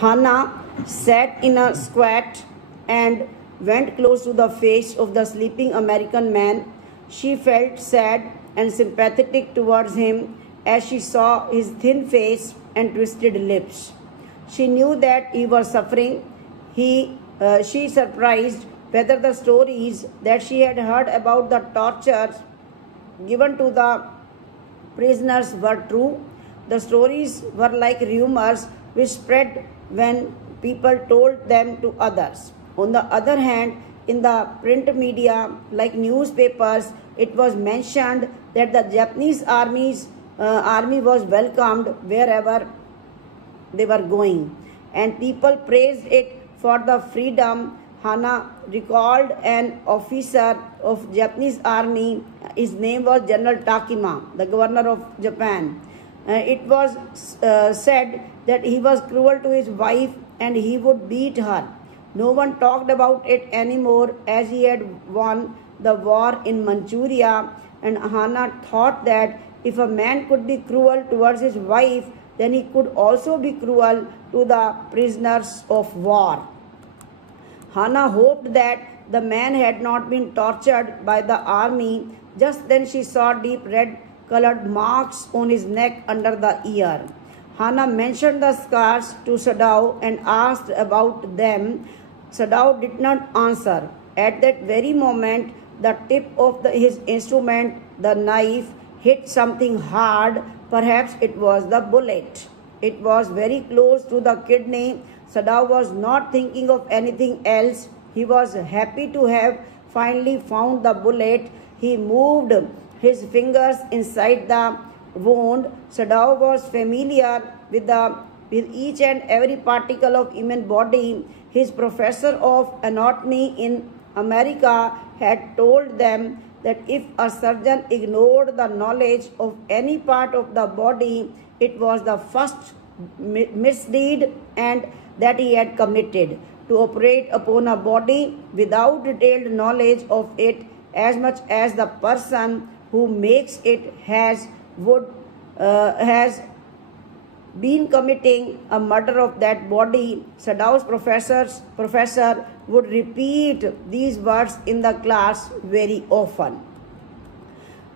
Hannah sat in a squat and went close to the face of the sleeping American man. She felt sad and sympathetic towards him as she saw his thin face and twisted lips. She knew that he was suffering. She surprised whether the stories that she had heard about the torture given to the prisoners were true. The stories were like rumors which spread when people told them to others. On the other hand, in the print media, like newspapers, it was mentioned that the Japanese army was welcomed wherever they were going, and people praised it for the freedom. Hannah recalled an officer of Japanese army. His name was General Takima, the governor of Japan. It was said that he was cruel to his wife and he would beat her. No one talked about it anymore as he had won the war in Manchuria, and Hannah thought that if a man could be cruel towards his wife, then he could also be cruel to the prisoners of war. Hannah hoped that the man had not been tortured by the army. Just then she saw deep red-colored marks on his neck under the ear. Hannah mentioned the scars to Sadao and asked about them. Sadao did not answer. At that very moment, the tip of his instrument, the knife, hit something hard. Perhaps it was the bullet. It was very close to the kidney. Sadao was not thinking of anything else. He was happy to have finally found the bullet. He moved his fingers inside the wound. Sadao was familiar with each and every particle of human body. His professor of anatomy in America had told them that if a surgeon ignored the knowledge of any part of the body, it was the first misdeed and that he had committed. To operate upon a body without detailed knowledge of it, as much as the person who makes it has been committing a murder of that body. Sadao's professor would repeat these words in the class very often.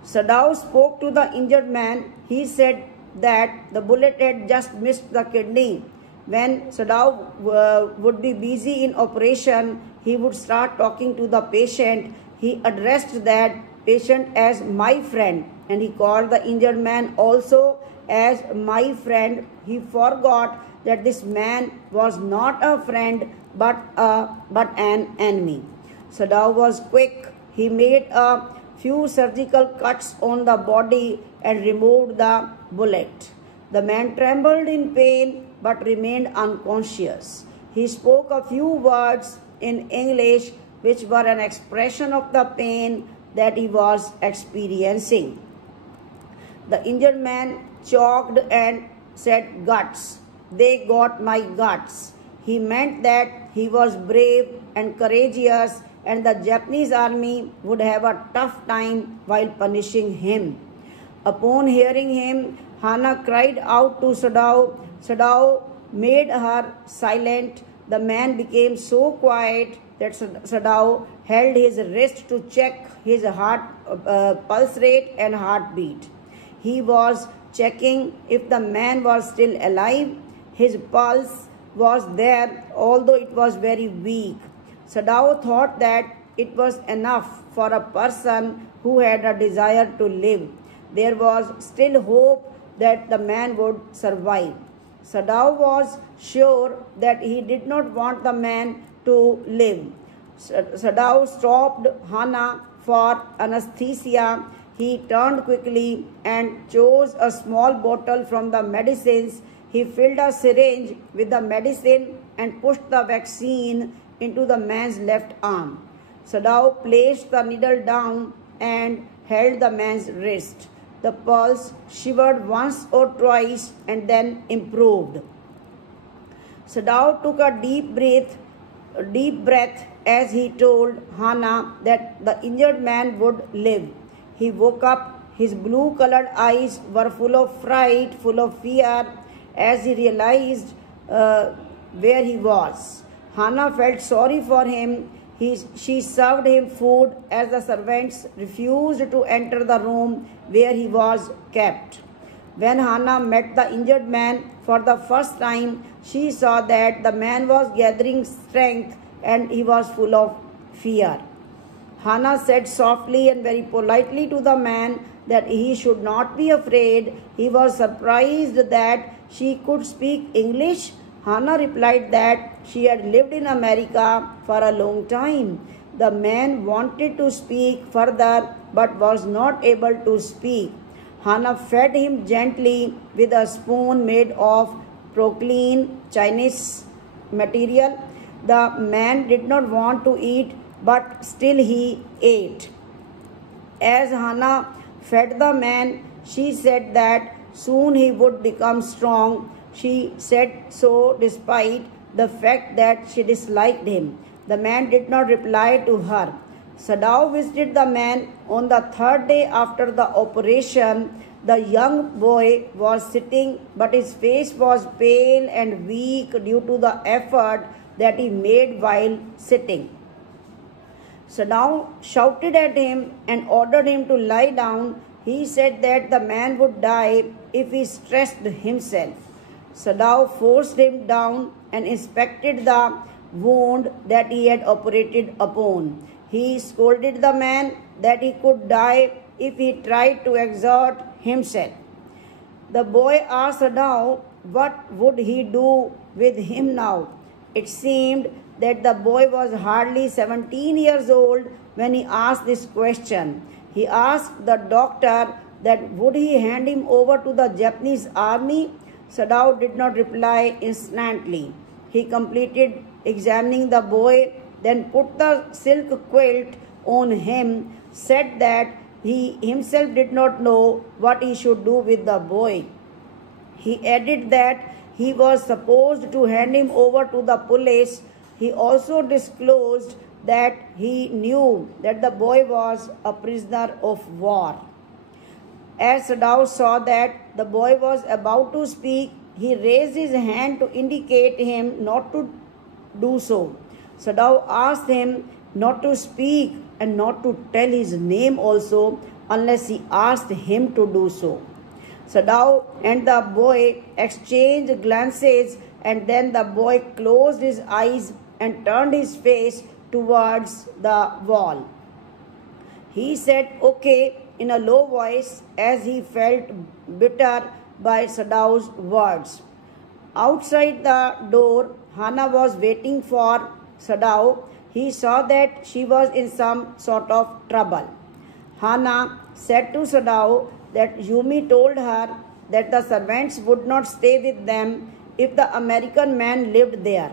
Sadao spoke to the injured man. He said that the bullet had just missed the kidney. When Sadao would be busy in operation, he would start talking to the patient. He addressed that patient as my friend, and he called the injured man also as my friend. He forgot that this man was not a friend but an enemy. Sadao was quick. He made a few surgical cuts on the body and removed the bullet. The man trembled in pain but remained unconscious. He spoke a few words in English which were an expression of the pain that he was experiencing. The injured man choked and said, "Guts. They got my guts." He meant that he was brave and courageous, and the Japanese army would have a tough time while punishing him. Upon hearing him, Hannah cried out to Sadao. Sadao made her silent. The man became so quiet that Sadao held his wrist to check his pulse rate and heartbeat. He was checking if the man was still alive. His pulse was there, although it was very weak. Sadao thought that it was enough for a person who had a desire to live. There was still hope that the man would survive. Sadao was sure that he did not want the man to live. Sadao stopped Hannah for anesthesia. He turned quickly and chose a small bottle from the medicines. He filled a syringe with the medicine and pushed the vaccine into the man's left arm. Sadao placed the needle down and held the man's wrist. The pulse shivered once or twice and then improved. Sadao took a deep breath as he told Hannah that the injured man would live. He woke up. His blue-colored eyes were full of fright, full of fear, as he realized where he was. Hannah felt sorry for him. She served him food as the servants refused to enter the room where he was kept. When Hannah met the injured man for the first time, she saw that the man was gathering strength and he was full of fear. Hannah said softly and very politely to the man that he should not be afraid. He was surprised that she could speak English. Hannah replied that she had lived in America for a long time. The man wanted to speak further but was not able to speak. Hannah fed him gently with a spoon made of porcelain Chinese material. The man did not want to eat, but still he ate. As Hannah fed the man, she said that soon he would become strong. She said so despite the fact that she disliked him. The man did not reply to her. Sadao visited the man on the third day after the operation. The young boy was sitting, but his face was pale and weak due to the effort that he made while sitting. Sadao shouted at him and ordered him to lie down. He said that the man would die if he stressed himself. Sadao forced him down and inspected the wound that he had operated upon. He scolded the man that he could die if he tried to exert himself. The boy asked Sadao what would he do with him now. It seemed that the boy was hardly 17 years old when he asked this question. He asked the doctor that would he hand him over to the Japanese army. Sadao did not reply instantly. He completed examining the boy, then put the silk quilt on him, said that he himself did not know what he should do with the boy. He added that he was supposed to hand him over to the police. He also disclosed that he knew that the boy was a prisoner of war. As Sadao saw that the boy was about to speak, he raised his hand to indicate him not to do so. Sadao asked him not to speak and not to tell his name also unless he asked him to do so. Sadao and the boy exchanged glances, and then the boy closed his eyes and turned his face towards the wall. He said okay in a low voice as he felt bitter by Sadao's words. Outside the door, Hannah was waiting for Sadao. He saw that she was in some sort of trouble. Hannah said to Sadao that Yumi told her that the servants would not stay with them if the American man lived there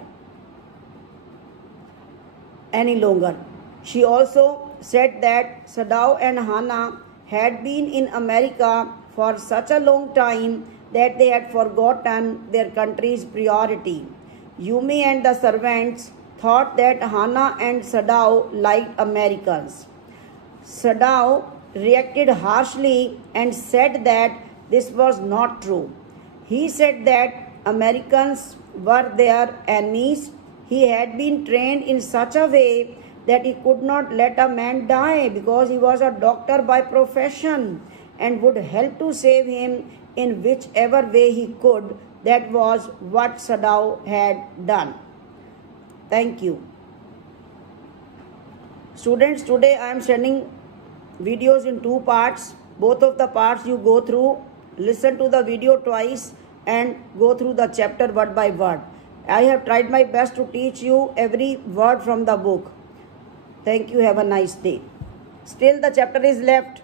any longer. She also said that Sadao and Hannah had been in America for such a long time that they had forgotten their country's priority. Yumi and the servants thought that Hannah and Sadao liked Americans. Sadao reacted harshly and said that this was not true. He said that Americans were their enemies. He had been trained in such a way that he could not let a man die because he was a doctor by profession and would help to save him in whichever way he could. That was what Sadao had done. Thank you. Students, today I am sending videos in two parts. Both of the parts you go through, listen to the video twice and go through the chapter word by word. I have tried my best to teach you every word from the book. Thank you. Have a nice day. Still the chapter is left.